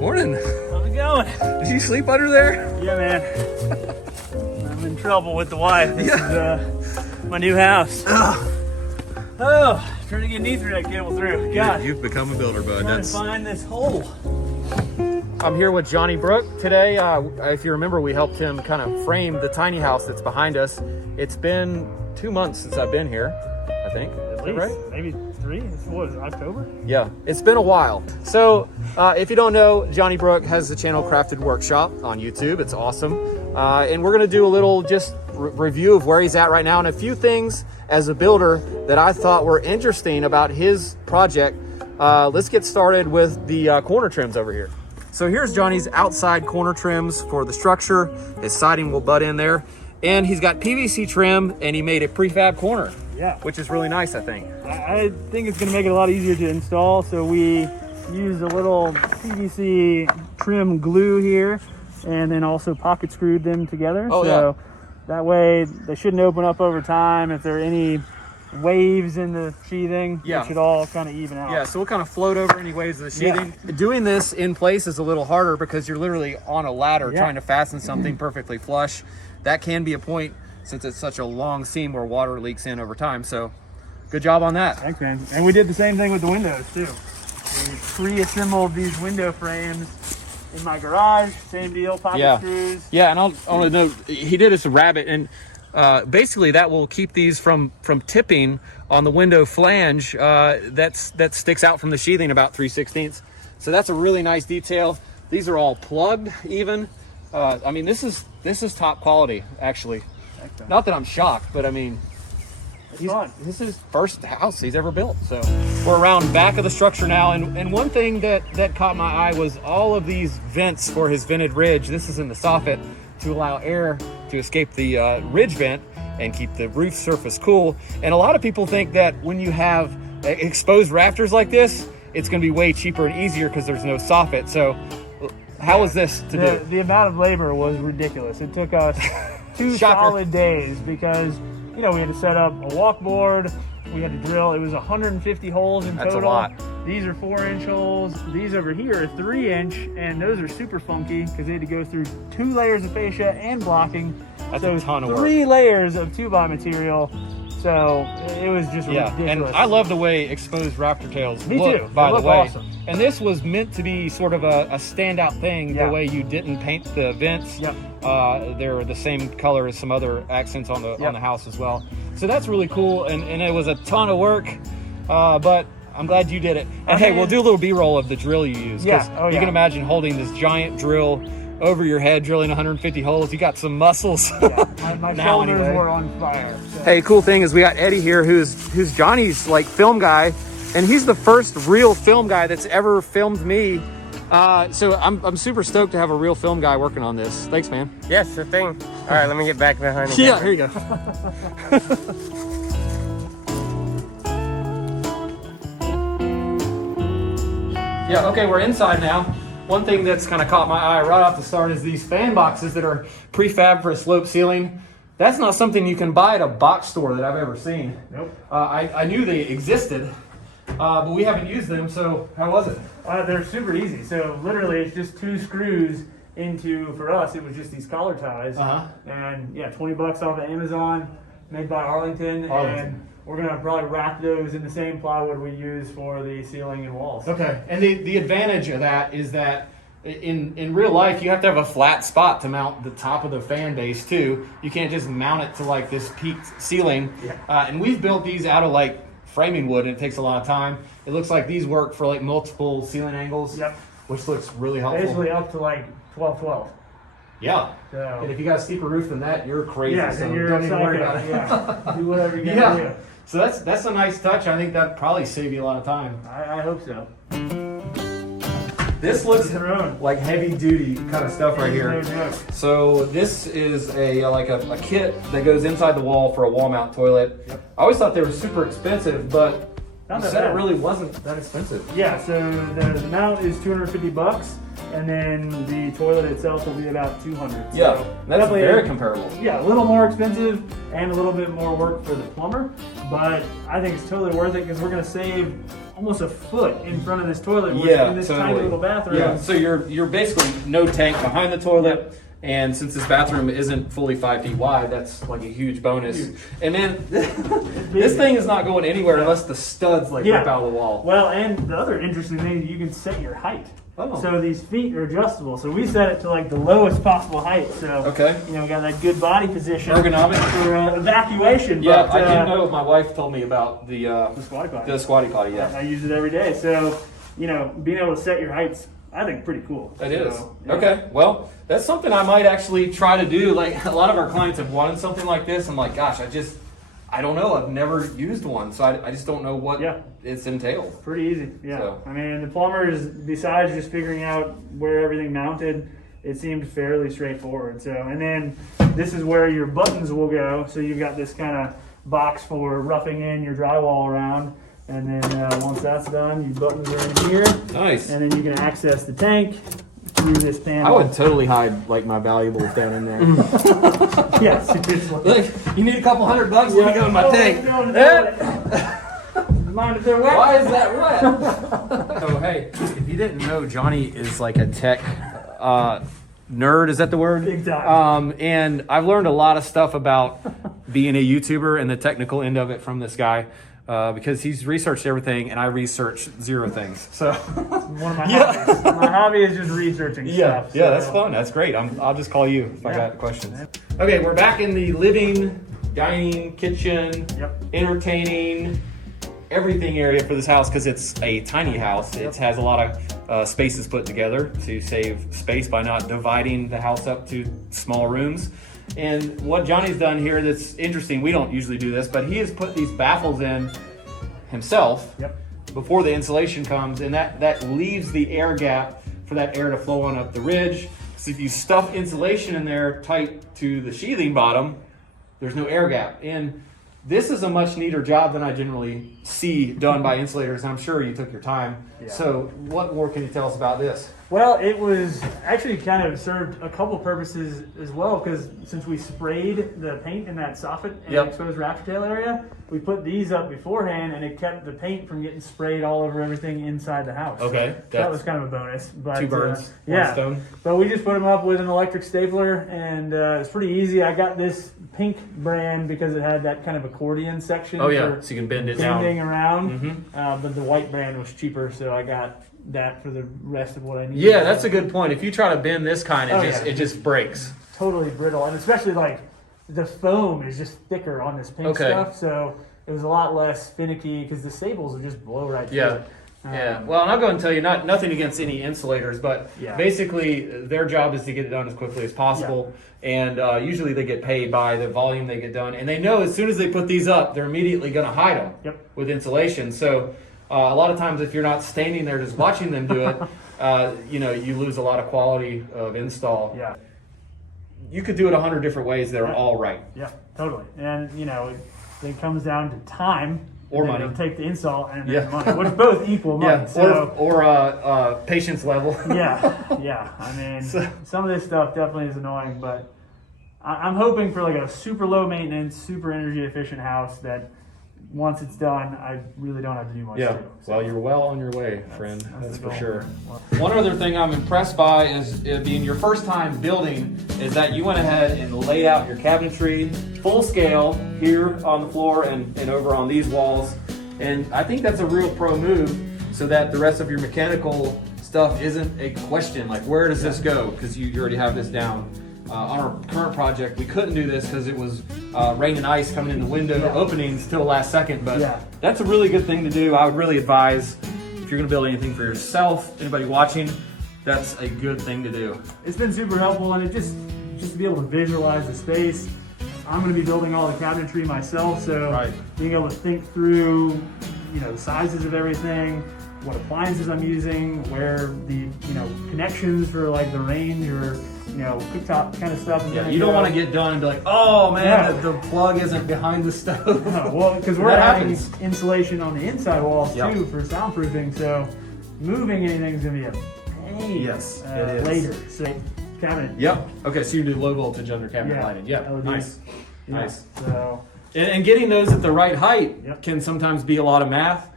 Morning. How's it going? Did you sleep under there? Yeah, man. I'm in trouble with the wife. This is my new house. Oh, trying to get an Ethernet cable through. God, You've become a builder, bud. trying to find this hole. I'm here with Johnny Brooke today. If you remember, we helped him kind of frame the tiny house that's behind us. It's been 2 months since I've been here, I think. At least, right? maybe 3. What is it, October? Yeah, it's been a while. So if you don't know, Johnny Brooke has the channel Crafted Workshop on YouTube. It's awesome. And we're gonna do a little just review of where he's at right now and a few things as a builder that I thought were interesting about his project. Let's get started with the corner trims over here. So here's Johnny's outside corner trims for the structure. His siding will butt in there. And he's got PVC trim and he made a prefab corner. Yeah. Which is really nice, I think. I think it's going to make it a lot easier to install. So we used a little PVC trim glue here and then also pocket screwed them together. Oh, so yeah. That way they shouldn't open up over time. If there are any waves in the sheathing, Yeah. it should all kind of even out. Yeah, so we'll kind of float over any waves of the sheathing. Yeah. Doing this in place is a little harder because you're literally on a ladder Yeah. trying to fasten something perfectly flush. That can be a point since it's such a long seam where water leaks in over time. So good job on that. Thanks, man. And we did the same thing with the windows too. We pre-assembled these window frames in my garage. Same deal, pocket screws. Yeah, and I want to note, he did us a rabbit, and basically that will keep these from tipping on the window flange that sticks out from the sheathing about 3/16. So that's a really nice detail. These are all plugged even. I mean, this is top quality, actually. Not that I'm shocked, but I mean, this is first house he's ever built. So we're around back of the structure now, and one thing that caught my eye was all of these vents for his vented ridge. This is in the soffit to allow air to escape the ridge vent and keep the roof surface cool. And a lot of people think that when you have exposed rafters like this, it's going to be way cheaper and easier because there's no soffit. So how was this to do? The amount of labor was ridiculous. It took us 2 solid days because, you know, we had to set up a walkboard, we had to drill. It was 150 holes in total. That's a lot. These are 4-inch holes. These over here are 3-inch, and those are super funky because they had to go through 2 layers of fascia and blocking. That's so a ton of work. 3 layers of 2x material. So it was just ridiculous. And I love the way exposed rafter tails Me look, too. by They the look way. awesome. And this was meant to be sort of a standout thing, the way you didn't paint the vents. Yep. They're the same color as some other accents on the house as well. So that's really cool, and it was a ton of work, but I'm glad you did it. And hey, we'll do a little B-roll of the drill you used. Yeah. You can imagine holding this giant drill over your head, drilling 150 holes. You got some muscles. My Now shoulders anyway. were on fire. So. Hey, cool thing is we got Eddie here, who's Johnny's like film guy, and he's the first real film guy that's ever filmed me. So I'm super stoked to have a real film guy working on this. Thanks, man. Yes, the thing. All right, let me get back behind the Yeah, camera. here you go. Yeah, okay, we're inside now. One thing that's kind of caught my eye right off the start is these fan boxes that are prefab for a slope ceiling. That's not something you can buy at a box store that I've ever seen. Nope. I knew they existed, but we haven't used them, so how was it? They're super easy. So literally it's just 2 screws into, for us, it was just these collar ties. And yeah, 20 bucks off of Amazon, made by Arlington. And we're gonna probably wrap those in the same plywood we use for the ceiling and walls. Okay, and the advantage of that is that in real life, you have to have a flat spot to mount the top of the fan base too. You can't just mount it to like this peaked ceiling. And we've built these out of like framing wood, and it takes a lot of time. It looks like these work for like multiple ceiling angles, which looks really helpful. Basically up to like 12-12. Yeah. So, And if you got a steeper roof than that, you're crazy. yeah, so then you're don't even worry psycho. about it. Yeah. Do whatever you gotta do. So that's a nice touch. I think that'd probably save you a lot of time. I hope so. This looks Their own. like heavy duty kind of stuff right here. No joke. So this is a kit that goes inside the wall for a wall mount toilet. I always thought they were super expensive, but Not you that said it bad. really wasn't that expensive. Yeah, so the mount is 250 bucks. and then the toilet itself will be about $200. Yeah, so that's very comparable. Yeah, a little more expensive and a little bit more work for the plumber, but I think it's totally worth it because we're going to save almost a foot in front of this toilet, which in this tiny little bathroom. Yeah, so you're basically no tank behind the toilet. And since this bathroom isn't fully 5 feet wide, that's like a huge bonus. Huge. And then this thing is not going anywhere unless the studs like rip out of the wall. Well, and the other interesting thing is you can set your height. Oh. So these feet are adjustable. So we set it to like the lowest possible height. So we got that good body position. Ergonomic for evacuation. Yeah, but, I didn't know. My wife told me about the squatty potty. The squatty potty. Yeah, I use it every day. So being able to set your heights, I think pretty cool. It is. Yeah. Okay, well, that's something I might actually try to do. Like a lot of our clients have wanted something like this. I'm like, gosh, I don't know. I've never used one, so I just don't know what it's entailed. Pretty easy. Yeah. So. I mean, the plumbers, besides just figuring out where everything mounted, it seemed fairly straightforward. So, and then this is where your buttons will go. So you've got this kind of box for roughing in your drywall around. And then once that's done, your buttons are in here. Nice. And then you can access the tank through this panel. I would totally hide like my valuables down in there. Yeah, seriously. Look, you need a couple $100? Let me go in my tank. Mind if they're wet? Why is that wet? So hey, if you didn't know, Johnny is like a tech nerd. Is that the word? Exactly. And I've learned a lot of stuff about being a YouTuber and the technical end of it from this guy. Because he's researched everything and I research zero things. So one of my hobbies. My hobby is just researching stuff. Yeah, that's fun. That's great. I'll just call you if I got questions. Okay, we're back in the living, dining, kitchen, entertaining, everything area for this house because it's a tiny house. It has a lot of spaces put together to save space by not dividing the house up to small rooms. And what Johnny's done here that's interesting, we don't usually do this, but he has put these baffles in himself before the insulation comes, and that leaves the air gap for that air to flow on up the ridge. So if you stuff insulation in there tight to the sheathing bottom, there's no air gap. And this is a much neater job than I generally see done by insulators. I'm sure you took your time. Yeah. So what more can you tell us about this? Well, it was actually kind of served a couple purposes as well, because since we sprayed the paint in that soffit and exposed rafter tail area, we put these up beforehand and it kept the paint from getting sprayed all over everything inside the house. Okay. So that was kind of a bonus. But, 2 birds, 1 stone. But we just put them up with an electric stapler and it's pretty easy. I got this pink brand because it had that kind of accordion section. Oh yeah, so you can bend it down. Bending around. But the white brand was cheaper, so I got that for the rest of what I need. Yeah, that's a good point. If you try to bend this kind, it just breaks. Totally brittle, and especially like the foam is just thicker on this pink stuff, so it was a lot less finicky because the staples would just blow right through it. Yeah. Well, and I'll go and tell you, nothing against any insulators, but basically their job is to get it done as quickly as possible. And usually they get paid by the volume they get done, and they know as soon as they put these up, they're immediately going to hide them with insulation. So a lot of times, if you're not standing there just watching them do it, you lose a lot of quality of install. Yeah. You could do it 100 different ways that are all right. Yeah, totally. And it comes down to time or money. Take the install and then money, which both equal money. Or patience level. Yeah. I mean, some of this stuff definitely is annoying, but I'm hoping for like a super low maintenance, super energy efficient house that once it's done, I really don't have to do much to. So, well, you're well on your way, friend. That's for sure. One other thing I'm impressed by is being your first time building is that you went ahead and laid out your cabinetry full scale here on the floor and over on these walls. And I think that's a real pro move so that the rest of your mechanical stuff isn't a question. Like, where does this go? Because you already have this down. On our current project, we couldn't do this because it was rain and ice coming in the window openings till last second, but that's a really good thing to do. I would really advise if you're going to build anything for yourself, anybody watching, that's a good thing to do. It's been super helpful, and it just to be able to visualize the space. I'm going to be building all the cabinetry myself, so being able to think through the sizes of everything, what appliances I'm using, where the connections for like the range or cooktop kind of stuff. Yeah, you don't want to get done and be like, oh man, the plug isn't behind the stove. No, well, because we're adding insulation on the inside walls too for soundproofing, so moving anything is going to be a A. Yes, it is. Later. So cabinet. Yep. Okay, so you do low voltage under cabinet Yeah. lighting. Yep. LED. Nice. Yeah. Nice. So And getting those at the right height Yep. can sometimes be a lot of math.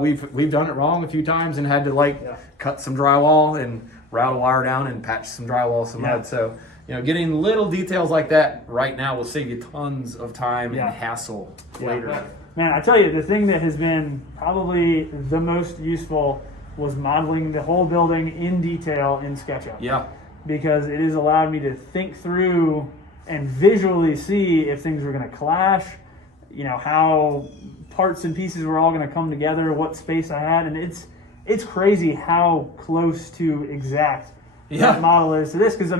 We've done it wrong a few times and had to cut some drywall and route a wire down and patch some drywall, some mud. So getting little details like that right now will save you tons of time and hassle later. Man, I tell you, the thing that has been probably the most useful was modeling the whole building in detail in SketchUp. Yeah. Because it has allowed me to think through and visually see if things were going to clash, how parts and pieces were all going to come together, what space I had, and it's crazy how close to exact that model is to this. Because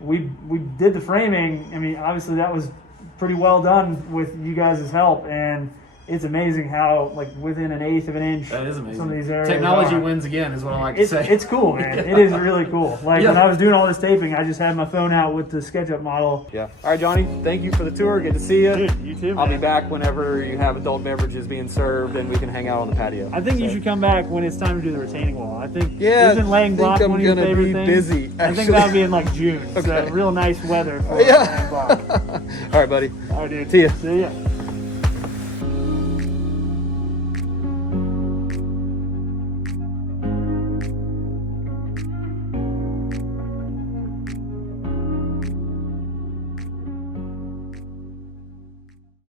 we did the framing. Obviously that was pretty well done with you guys' help, and it's amazing how within an eighth of an inch. That is amazing. Some of these areas Technology wins again, is what I like to say. It's cool, man. It is really cool. When I was doing all this taping, I just had my phone out with the SketchUp model. Yeah. All right, Johnny. Thank you for the tour. Good to see you. Dude, you too, man. I'll be back whenever you have adult beverages being served, and we can hang out on the patio. I think you should come back when it's time to do the retaining wall. I think I isn't laying block think one I'm of your gonna favorite be things? busy. I think actually. that'll be in June. Okay. So real nice weather for Yeah. laying block. All right, buddy. All right, dude. See ya. See ya.